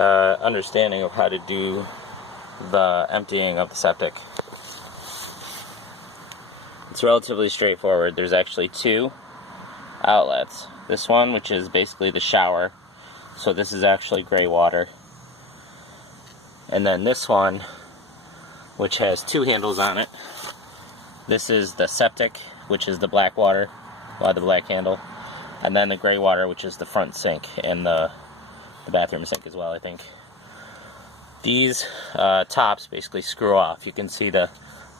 understanding of how to do the emptying of the septic. It's relatively straightforward. There's actually two outlets. This one, which is basically the shower, so this is actually gray water. And then this one, which has two handles on it. This is the septic, which is the black water, by the black handle. And then the gray water, which is the front sink and the bathroom sink as well, I think. These tops basically screw off. You can see the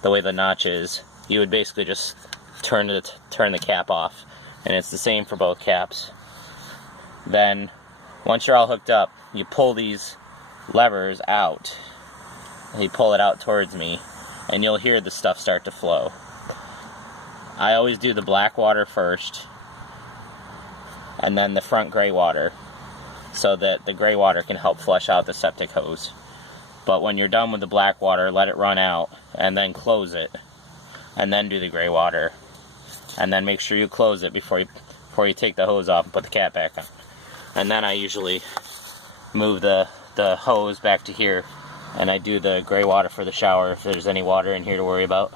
way the notch is. You would basically just turn the cap off, and it's the same for both caps. Then, once you're all hooked up, you pull these levers out. You pull it out towards me, and you'll hear the stuff start to flow. I always do the black water first, and then the front gray water, so that the gray water can help flush out the septic hose. But when you're done with the black water, let it run out, and then close it, and then do the gray water, and then make sure you close it before you take the hose off and put the cap back on. And then I usually move the hose back to here, and I do the gray water for the shower if there's any water in here to worry about.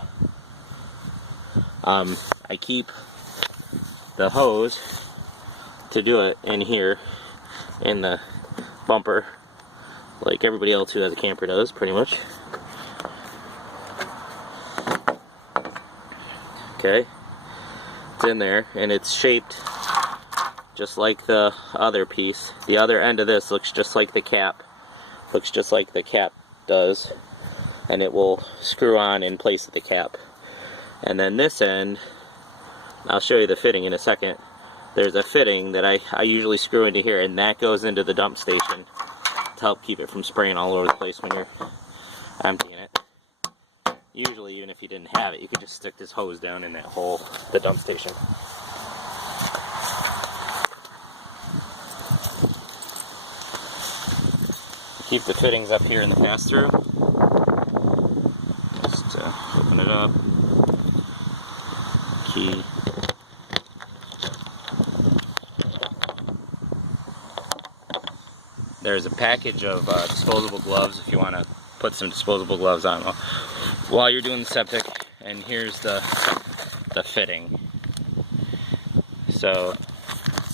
I keep the hose to do it in here in the bumper, like everybody else who has a camper does, pretty much. Okay, it's in there, and it's shaped just like the other piece. The other end of this looks just like the cap. Looks just like the cap does, and it will screw on in place of the cap. And then this end, I'll show you the fitting in a second. There's a fitting that I usually screw into here, and that goes into the dump station to help keep it from spraying all over the place when you're emptying it. Usually, even if you didn't have it, you could just stick this hose down in that hole, the dump station. Keep the fittings up here in the pass-through. Just open it up. Key. There's a package of disposable gloves if you want to put some disposable gloves on while you're doing the septic. And here's the fitting. So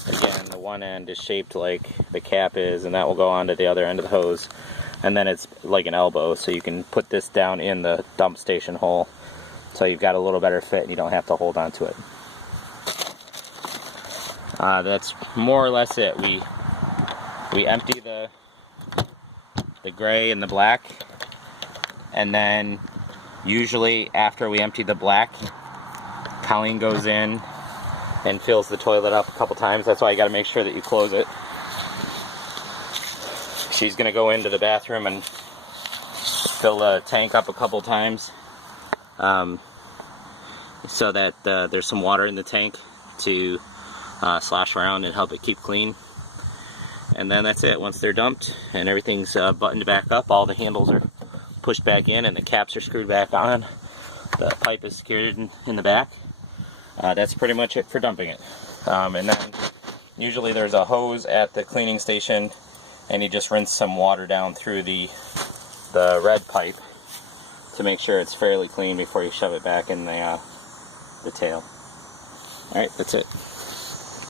again, the one end is shaped like the cap is, and that will go onto the other end of the hose. And then it's like an elbow, so you can put this down in the dump station hole, so you've got a little better fit and you don't have to hold on to it. That's more or less it. We empty the gray and the black, and then usually after we empty the black, Colleen goes in and fills the toilet up a couple times. That's why you got to make sure that you close it. She's going to go into the bathroom and fill the tank up a couple times, so that there's some water in the tank to slosh around and help it keep clean. And then that's it. Once they're dumped and everything's buttoned back up, all the handles are pushed back in and the caps are screwed back on. The pipe is secured in the back. That's pretty much it for dumping it. And then usually there's a hose at the cleaning station, and you just rinse some water down through the red pipe to make sure it's fairly clean before you shove it back in the tail. Alright, that's it.